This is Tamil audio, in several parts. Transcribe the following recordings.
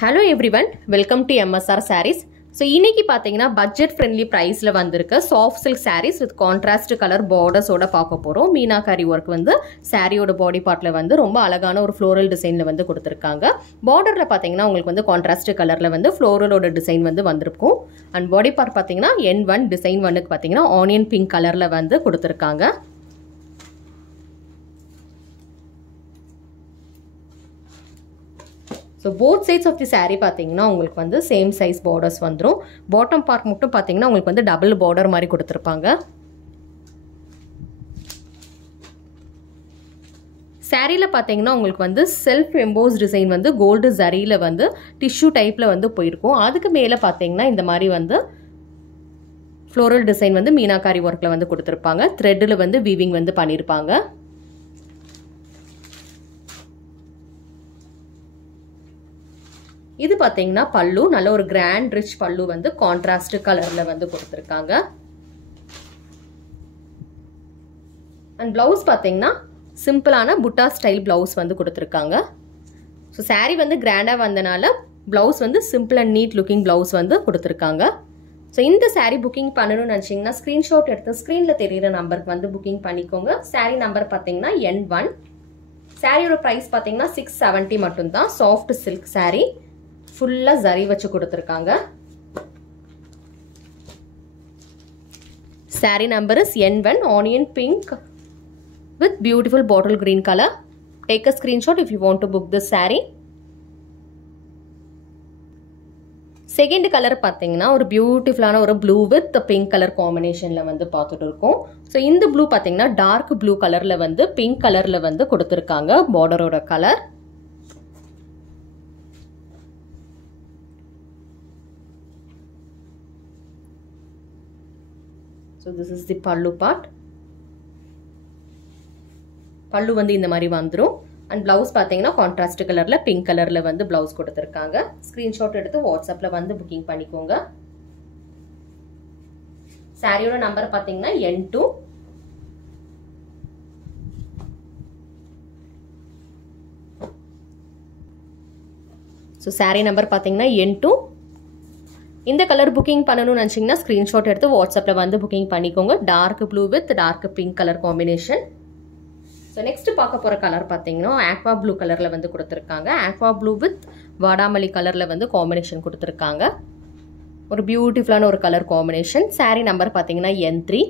Hello everyone, welcome to MSR Sarees. So, இன்னைக்கு பாத்தீங்கன்னா பட்ஜெட் ஃப்ரெண்ட்லி பிரைஸ்ல வந்திருக்க soft silk sarees with contrast color borders ஓட பார்க்க போறோம். மீனாகாரி ஒர்க் வந்து சாரியோட பாடி பார்ட்ல வந்து ரொம்ப அழகான ஒரு ஃப்ளோரல் டிசைன்ல வந்து கொடுத்திருக்காங்க. பார்டர்ல பாத்தீங்கன்னா உங்களுக்கு வந்து கான்ட்ராஸ்ட் கலர்ல வந்து ஃப்ளோரலோட டிசைன் வந்து வந்திருக்கும். அண்ட் பாடி பார்ட் பாத்தீங்கன்னா N1 டிசைன் 1க்கு பாத்தீங்கன்னா ஆனியன் பிங்க் கலர்ல வந்து கொடுத்திருக்காங்க. So both sides of the saree பாத்தீங்கன்னா உங்களுக்கு வந்து சேம் சைஸ் பார்டர்ஸ் வந்துரும். பாட்டம் பார்ட் மட்டும் பாத்தீங்கன்னா உங்களுக்கு வந்து டபுள் பார்டர் மாதிரி கொடுத்திருப்பாங்க. சாரியில பாத்தீங்கன்னா உங்களுக்கு வந்து செல்ஃப் எம்போஸ் டிசைன் வந்து கோல்டு ஜரியில வந்து டிஷ்யூ டைப்ல வந்து போயிருக்கும். அதுக்கு மேல பாத்தீங்கன்னா இந்த மாதிரி வந்து ஃப்ளோரல் டிசைன் வந்து மீனாகாரி ஒர்க்ல வந்து கொடுத்திருப்பாங்க. த்ரெட்ல வந்து வீவிங் வந்து பண்ணிருப்பாங்க. இது பாத்தீங்கன்னா பல்லு நல்ல ஒரு கிராண்ட் ரிச் பல்லு வந்து கான்ட்ராஸ்ட் கலர்ல வந்து கொடுத்திருக்காங்க. அண்ட் பிளவுஸ் பாத்தீங்கன்னா சிம்பிளான புட்டா ஸ்டைல் பிளவுஸ் வந்து கொடுத்திருக்காங்க. ஸோ saree வந்து கிராண்டா வந்தனால பிளவுஸ் வந்து simple and neat looking blouse வந்து கொடுத்திருக்காங்க. ஸோ இந்த saree புக்கிங் பண்ணணும்னு நினைச்சீங்கன்னா ஸ்கிரீன்ஷாட் எடுத்து ஸ்கிரீன்ல தெரியுற நம்பருக்கு வந்து புக்கிங் பண்ணிக்கோங்க. saree நம்பர் பாத்தீங்கன்னா N1. சாரியோட பிரைஸ் பாத்தீங்கன்னா 670 மட்டும்தான். சாஃப்ட் சில்க் saree ஃபுல்லா ஜரி வச்சு கொடுத்திருக்காங்க. saree number is N1 onion pink with beautiful bottle green color. Take a screenshot if you want to book this saree. Second colour பாத்தீங்கன்னா ஒரு பியூட்டிஃபுல்லான ஒரு ப்ளூ வித் பிங்க் கலர் காம்பினேஷன்ல வந்து பார்த்துட்டு இருக்கோம். ஸோ இந்த ப்ளூ பாத்தீங்கன்னா டார்க் ப்ளூ கலர்ல வந்து பிங்க் கலர்ல வந்து கொடுத்திருக்காங்க பார்டரோட colour. So this is the pallu part. பல்லு வந்து இந்த மாதிரி வந்துரும். அண்ட் பிளவுஸ் பாத்தீங்கன்னா கான்ட்ராஸ்ட் கலர்ல பிங்க் கலர்ல வந்து பிளவுஸ் கொடுத்திருக்காங்க. ஸ்கிரீன்ஷாட் எடுத்து வாட்ஸ்அப்ல வந்து புக்கிங் பண்ணிக்கோங்க. சாரியோட நம்பர் பாத்தீங்கன்னா N2. ஸோ சாரி நம்பர் பாத்தீங்கன்னா N2. இந்த கலர் புக்கிங் பண்ணணும்னு நினைச்சீங்கன்னா ஸ்கிரீன்ஷாட் எடுத்து வாட்ஸ்அப்ல வந்து புக்கிங் பண்ணிக்கோங்க. Dark blue with dark pink colour combination. So next பார்க்க போற கலர் பார்த்தீங்கன்னா ஆக்வா ப்ளூ கலர்ல வந்து கொடுத்துருக்காங்க. ஆக்வா ப்ளூ வித் வாடாமல்லி கலர்ல வந்து காம்பினேஷன் கொடுத்துருக்காங்க. ஒரு பியூட்டிஃபுல்லான ஒரு கலர் காம்பினேஷன். சாரி நம்பர் பார்த்தீங்கன்னா N3.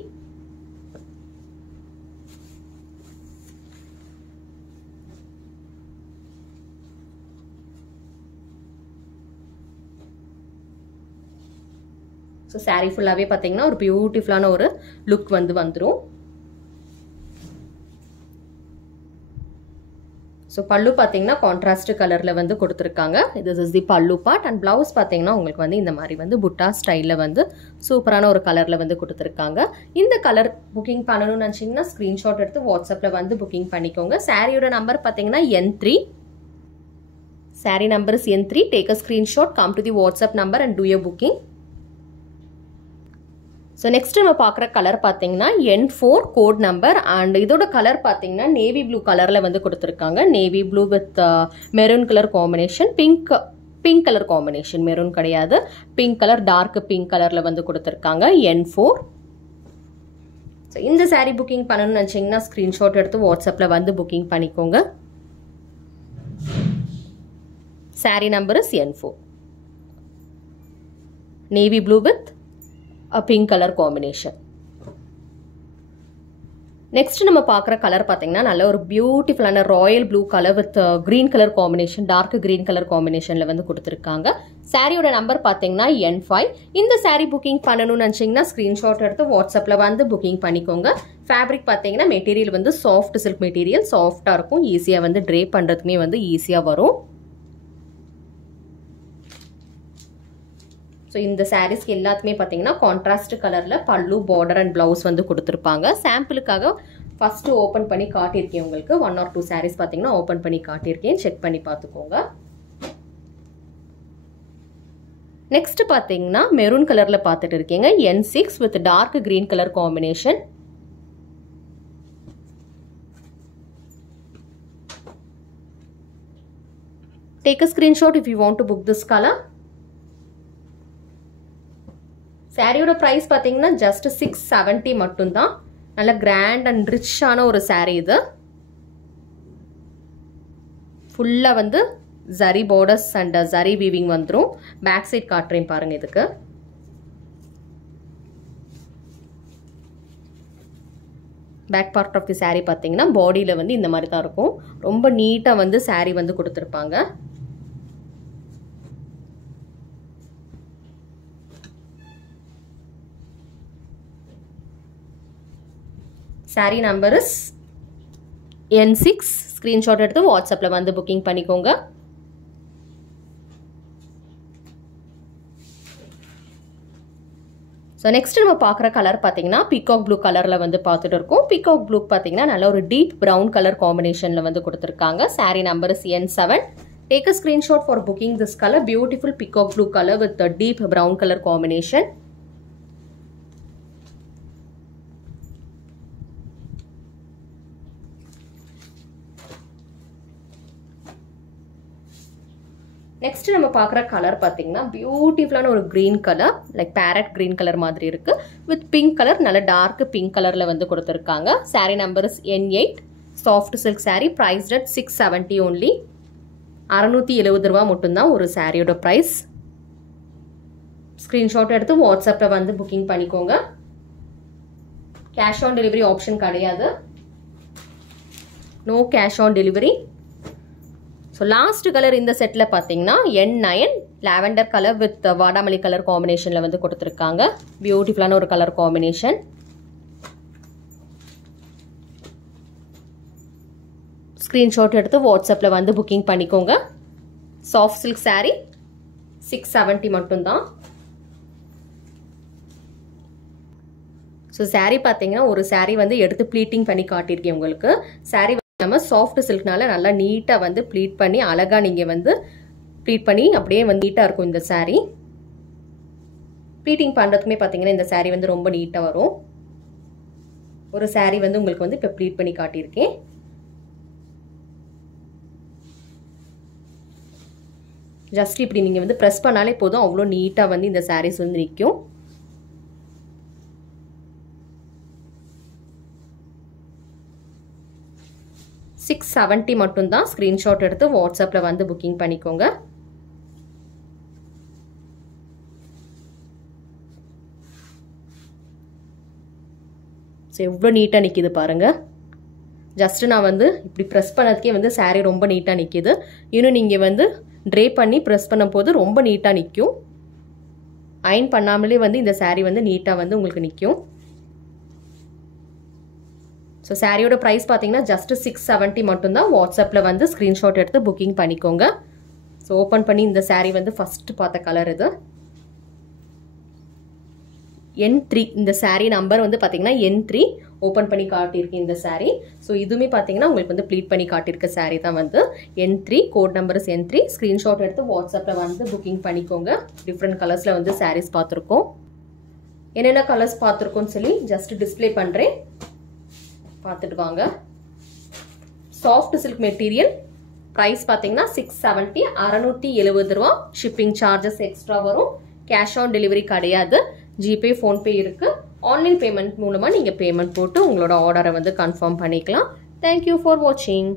ஸோ சாரி ஃபுல்லாகவே பார்த்தீங்கன்னா ஒரு பியூட்டிஃபுல்லான ஒரு லுக் வந்து வந்துடும். ஸோ பல்லு பார்த்தீங்கன்னா கான்ட்ராஸ்ட் கலரில் வந்து கொடுத்துருக்காங்க. இது இஸ் தி பல்லு பார்ட். அண்ட் பிளவுஸ் பார்த்தீங்கன்னா உங்களுக்கு வந்து இந்த மாதிரி வந்து புட்டா ஸ்டைலில் வந்து சூப்பரான ஒரு கலரில் வந்து கொடுத்துருக்காங்க. இந்த கலர் புக்கிங் பண்ணணும்னு நினச்சிங்கன்னா ஸ்க்ரீன்ஷாட் எடுத்து வாட்ஸ்அப்பில் வந்து புக்கிங் பண்ணிக்கோங்க. சாரியோட நம்பர் பார்த்தீங்கன்னா N3. Sorry number is N3. Take a screenshot, come to the WhatsApp number and two your booking. So next நம்ம பார்க்குற கலர் பார்த்தீங்கன்னா N4 கோட் நம்பர். அண்ட் இதோட கலர் பார்த்தீங்கன்னா நேவி ப்ளூ கலரில் வந்து கொடுத்துருக்காங்க. Navy blue with maroon colour combination. Pink colour combination, maroon கிடையாது, பிங்க் கலர், டார்க் பிங்க் கலரில் வந்து கொடுத்துருக்காங்க N4. ஸோ இந்த சாரீ புக்கிங் பண்ணணும்னு நினச்சிங்கன்னா ஸ்க்ரீன்ஷாட் எடுத்து வாட்ஸ்அப்பில் வந்து புக்கிங் பண்ணிக்கோங்க. Sari number is N4. Navy blue with a pink color combination. Next நம்ம பார்க்குற கலர் பார்த்தீங்கன்னா நல்ல ஒரு பியூட்டிஃபுல்லான royal blue colour with green colour combination, dark green colour காம்பினேஷன்ல வந்து கொடுத்துருக்காங்க. சாரியோட நம்பர் பார்த்தீங்கன்னா N5. இந்த சாரீ புக்கிங் பண்ணணும்னு நினச்சிங்கன்னா ஸ்க்ரீன்ஷாட் எடுத்து வாட்ஸ்அப்பில் வந்து புக்கிங் பண்ணிக்கோங்க. ஃபேப்ரிக் பார்த்தீங்கன்னா மெட்டீரியல் வந்து சாஃப்ட் சில்க் மெட்டீரியல், சாஃப்டாக இருக்கும், ஈஸியாக வந்து ட்ரே பண்ணுறதுக்குமே வந்து ஈஸியாக வரும். ஸோ இந்த சாரீஸ்க்கு எல்லாத்துமே பார்த்தீங்கன்னா கான்ட்ராஸ்ட் கலரில் பல்லு, பார்டர் அண்ட் பிளவுஸ் வந்து கொடுத்துருப்பாங்க. சாம்பிளுக்காக ஃபர்ஸ்ட் ஓப்பன் பண்ணி காட்டியிருக்கேன் உங்களுக்கு. 1 or 2 சாரீஸ் பார்த்தீங்கன்னா ஓப்பன் பண்ணி காட்டியிருக்கேன், செக் பண்ணி பார்த்துக்கோங்க. நெக்ஸ்ட் பார்த்தீங்கன்னா மெரூன் கலரில் பார்த்துட்டு இருக்கீங்க. N6 with dark green colour combination. Take a screenshot if you want to book this color. சாரியோட ப்ரைஸ் பார்த்தீங்கன்னா ஜஸ்ட் 670 மட்டும்தான். நல்ல கிராண்ட் அண்ட் ரிச்சான ஒரு சாரீ இது. ஃபுல்லாக வந்து zari borders and zari weaving வந்துடும். பேக் சைட் காட்டுறேன் பாருங்க. இதுக்கு back part of the sari பார்த்தீங்கன்னா பாடியில் வந்து இந்த மாதிரி தான் இருக்கும். ரொம்ப நீட்டாக வந்து சாரீ வந்து கொடுத்துருப்பாங்க. Sari number is N6. Screenshot எடுத்து வாட்ஸ்அப்பில் வந்து புக்கிங் பண்ணிக்கோங்க. ஸோ நெக்ஸ்ட் நம்ம பார்க்குற கலர் பார்த்தீங்கன்னா பீகாக் ப்ளூ கலரில் வந்து பார்த்துட்டு இருக்கோம். பீகாக் ப்ளூ பார்த்தீங்கன்னா நல்ல ஒரு டீப் ப்ரௌன் கலர் காம்பினேஷனில் வந்து கொடுத்துருக்காங்க. Sari number is N7. Take a screenshot for booking this colour. Beautiful peacock blue colour with deep brown colour combination. Next நம்ம பார்க்குற கலர் பார்த்தீங்கன்னா பியூட்டிஃபுல்லான ஒரு green colour, like parrot green colour மாதிரி இருக்கு. வித் பிங்க் கலர், நல்ல டார்க் பிங்க் கலர்ல வந்து கொடுத்துருக்காங்க. Sari number is N8. Soft silk sari, price at 670 only. 670 ரூபா மட்டும்தான் ஒரு சாரியோட ப்ரைஸ். ஸ்க்ரீன்ஷாட் எடுத்து வாட்ஸ்அப்பில் வந்து புக்கிங் பண்ணிக்கோங்க. கேஷ் ஆன் டெலிவரி ஆப்ஷன் கிடையாது. No cash on delivery. So last colour இந்த செட்டில் பார்த்தீங்கன்னா N9 லாவெண்டர் கலர் வித் வாடாமல்லி கலர் காம்பினேஷனில் வந்து கொடுத்துருக்காங்க. பியூட்டிஃபுல்லான ஒரு கலர் காம்பினேஷன். ஸ்க்ரீன்ஷாட் எடுத்து வாட்ஸ்அப்பில் வந்து புக்கிங் பண்ணிக்கோங்க. சாஃப்ட் சில்க் சாரீ 670 மட்டும்தான். ஸோ சாரீ பார்த்தீங்கன்னா ஒரு சாரீ வந்து எடுத்து ப்ளீட்டிங் பண்ணி காட்டியிருக்கேன் உங்களுக்கு. சாரீ நம்ம சாஃப்ட் சில்க்னால நல்லா நீட்டாக வந்து ப்ளீட் பண்ணி அழகாக நீங்கள் வந்து ப்ளீட் பண்ணி அப்படியே வந்து நீட்டாக இருக்கும் இந்த சாரீ. ப்ளீட்டிங் பண்ணுறதுக்குமே பார்த்தீங்கன்னா இந்த சாரீ வந்து ரொம்ப நீட்டாக வரும். ஒரு சாரீ வந்து உங்களுக்கு வந்து இப்போ ப்ளீட் பண்ணி காட்டியிருக்கேன். ஜஸ்ட் இப்படி நீங்கள் வந்து ப்ரெஸ் பண்ணாலே போதும், அவ்வளோ நீட்டாக வந்து இந்த சாரீஸ் வந்து நிற்கும். $670 மட்டும்தான். ஸ்க்ரீன்ஷாட் எடுத்து வாட்ஸ்அப்பில் வந்து புக்கிங் பண்ணிக்கோங்க. ஸோ எவ்வளோ நீட்டாக நிற்கிது பாருங்கள். ஜஸ்ட்டு நான் வந்து இப்படி ப்ரெஸ் பண்ணதுக்கே வந்து சாரீ ரொம்ப நீட்டாக நிற்கிது. இன்னும் நீங்கள் வந்து ட்ரே பண்ணி ப்ரெஸ் பண்ணும் போது ரொம்ப நீட்டாக நிற்கும். அயன் பண்ணாமலே வந்து இந்த சாரீ வந்து நீட்டாக வந்து உங்களுக்கு நிற்கும். ஸோ சாரியோட ப்ரைஸ் பார்த்தீங்கன்னா ஜஸ்ட் 670 மட்டும்தான். வாட்ஸ்அப்பில் வந்து ஸ்க்ரீன்ஷாட் எடுத்து புக்கிங் பண்ணிக்கோங்க. ஸோ ஓப்பன் பண்ணி இந்த சாரீ வந்து ஃபஸ்ட்டு பார்த்த கலர் இது N3. இந்த சாரீ நம்பர் வந்து பார்த்தீங்கன்னா N3. ஓப்பன் பண்ணி காட்டியிருக்கேன் இந்த சாரீ. ஸோ இதுவுமே பார்த்தீங்கன்னா உங்களுக்கு வந்து ப்ளீட் பண்ணி காட்டியிருக்க சாரீ தான் வந்து N3. Code number is N3. Screenshot எடுத்து வாட்ஸ்அப்பில் வந்து புக்கிங் பண்ணிக்கோங்க. டிஃப்ரெண்ட் கலர்ஸில் வந்து சாரீஸ் பார்த்துருக்கோம். என்னென்ன கலர்ஸ் பார்த்துருக்கோன்னு சொல்லி ஜஸ்ட் டிஸ்பிளே பண்ணுறேன், பார்த்துட்டு வாங்க. சாஃப்ட் சில்க் மெட்டீரியல், ப்ரைஸ் பார்த்தீங்கன்னா 670, 670 ரூபா. ஷிப்பிங் சார்ஜஸ் எக்ஸ்ட்ரா வரும். கேஷ் ஆன் டெலிவரி கிடையாது. ஜிபே, ஃபோன்பே இருக்கு. ஆன்லைன் பேமெண்ட் மூலமாக நீங்கள் பேமெண்ட் போட்டு உங்களோட ஆர்டரை வந்து கன்ஃபார்ம் பண்ணிக்கலாம். தேங்க்யூ ஃபார் வாட்சிங்.